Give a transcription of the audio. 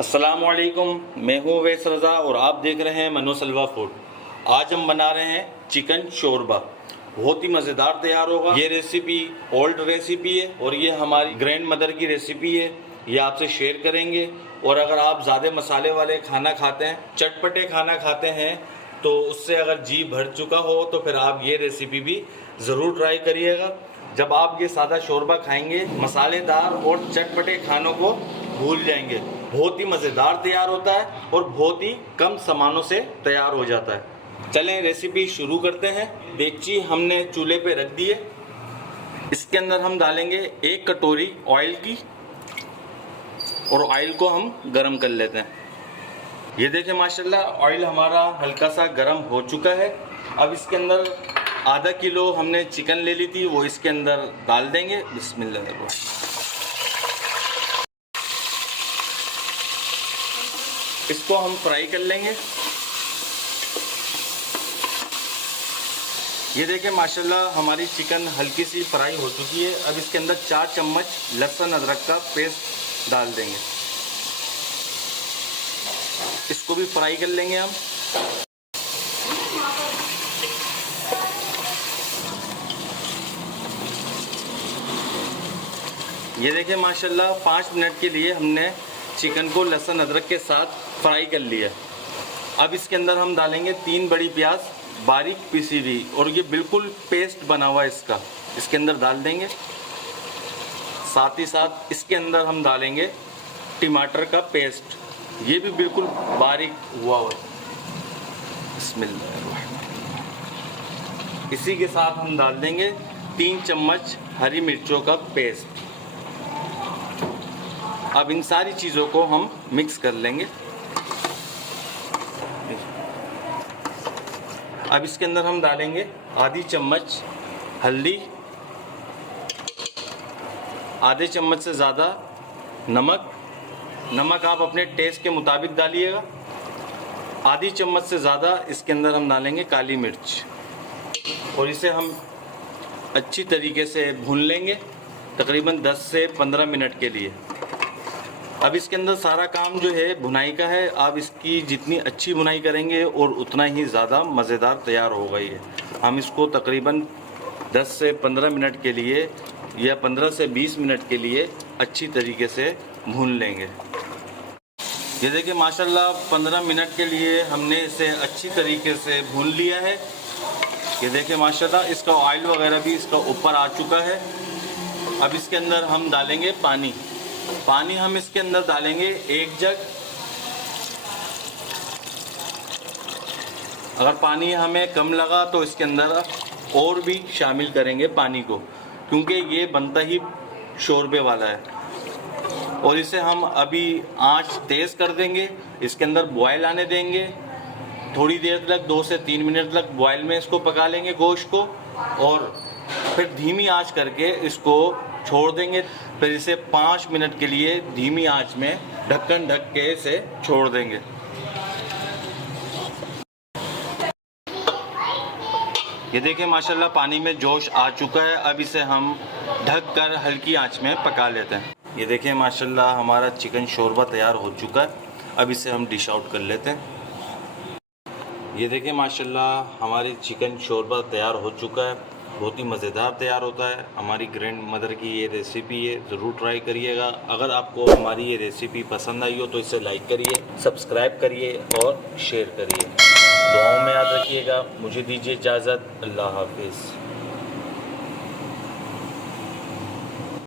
अस्सलामुअलैकुम, मैं हूँ अवैस रज़ा और आप देख रहे हैं मनो सलवा फूड। आज हम बना रहे हैं चिकन शोरबा। बहुत ही मज़ेदार तैयार होगा। ये रेसिपी ओल्ड रेसिपी है और ये हमारी ग्रैंड मदर की रेसिपी है। ये आपसे शेयर करेंगे। और अगर आप ज़्यादा मसाले वाले खाना खाते हैं, चटपटे खाना खाते हैं, तो उससे अगर जी भर चुका हो तो फिर आप ये रेसिपी भी ज़रूर ट्राई करिएगा। जब आप ये सादा शोरबा खाएंगे, मसालेदार और चटपटे खानों को भूल जाएंगे। बहुत ही मज़ेदार तैयार होता है और बहुत ही कम सामानों से तैयार हो जाता है। चलें रेसिपी शुरू करते हैं। देगची हमने चूल्हे पे रख दी है। इसके अंदर हम डालेंगे 1 कटोरी ऑयल की और ऑयल को हम गरम कर लेते हैं। ये देखें माशाल्लाह ऑयल हमारा हल्का सा गरम हो चुका है। अब इसके अंदर आधा किलो हमने चिकन ले ली थी, वो इसके अंदर डाल देंगे। बिस्मिल्लाह। इसको हम फ्राई कर लेंगे। ये देखें माशाल्लाह हमारी चिकन हल्की सी फ्राई हो चुकी है। अब इसके अंदर 4 चम्मच लहसुन अदरक का पेस्ट डाल देंगे। इसको भी फ्राई कर लेंगे हम। ये देखें माशाल्लाह 5 मिनट के लिए हमने चिकन को लहसुन अदरक के साथ फ्राई कर लिया। अब इसके अंदर हम डालेंगे 3 बड़ी प्याज बारीक पीसी हुई, और ये बिल्कुल पेस्ट बना हुआ है इसका, इसके अंदर डाल देंगे। साथ ही साथ इसके अंदर हम डालेंगे टमाटर का पेस्ट, ये भी बिल्कुल बारीक हुआ हुआ। बिस्मिल्लाह। इसी के साथ हम डाल देंगे 3 चम्मच हरी मिर्चों का पेस्ट। अब इन सारी चीज़ों को हम मिक्स कर लेंगे। अब इसके अंदर हम डालेंगे आधी चम्मच हल्दी, आधे चम्मच से ज़्यादा नमक आप अपने टेस्ट के मुताबिक डालिएगा। आधी चम्मच से ज़्यादा इसके अंदर हम डालेंगे काली मिर्च, और इसे हम अच्छी तरीके से भून लेंगे तकरीबन 10 से 15 मिनट के लिए। अब इसके अंदर सारा काम जो है भुनाई का है। आप इसकी जितनी अच्छी भुनाई करेंगे और उतना ही ज़्यादा मज़ेदार तैयार होगा। ये हम इसको तकरीबन 10 से 15 मिनट के लिए या 15 से 20 मिनट के लिए अच्छी तरीके से भून लेंगे। ये देखिए माशाल्लाह 15 मिनट के लिए हमने इसे अच्छी तरीके से भून लिया है। ये देखिए माशाल्लाह इसका ऑयल वगैरह भी इसका ऊपर आ चुका है। अब इसके अंदर हम डालेंगे पानी हम इसके अंदर डालेंगे 1 जग। अगर पानी हमें कम लगा तो इसके अंदर और भी शामिल करेंगे पानी को, क्योंकि ये बनता ही शोरबे वाला है। और इसे हम अभी आंच तेज़ कर देंगे, इसके अंदर बॉयल आने देंगे। थोड़ी देर तक 2 से 3 मिनट तक बॉयल में इसको पका लेंगे गोश्त को, और फिर धीमी आंच करके इसको छोड़ देंगे। फिर इसे 5 मिनट के लिए धीमी आंच में ढक्कन ढक के इसे छोड़ देंगे। ये देखिए माशाल्लाह पानी में जोश आ चुका है। अब इसे हम ढक कर हल्की आंच में पका लेते हैं। ये देखिए माशाल्लाह हमारा चिकन शोरबा तैयार हो चुका है। अब इसे हम डिश आउट कर लेते हैं। ये देखिए माशाल्लाह हमारी चिकन शोरबा तैयार हो चुका है। बहुत ही मज़ेदार तैयार होता है। हमारी ग्रैंड मदर की ये रेसिपी है, ज़रूर ट्राई करिएगा। अगर आपको हमारी ये रेसिपी पसंद आई हो तो इसे लाइक करिए, सब्सक्राइब करिए और शेयर करिए। दुआओं में याद रखिएगा। मुझे दीजिए इजाज़त। अल्लाह हाफिज़।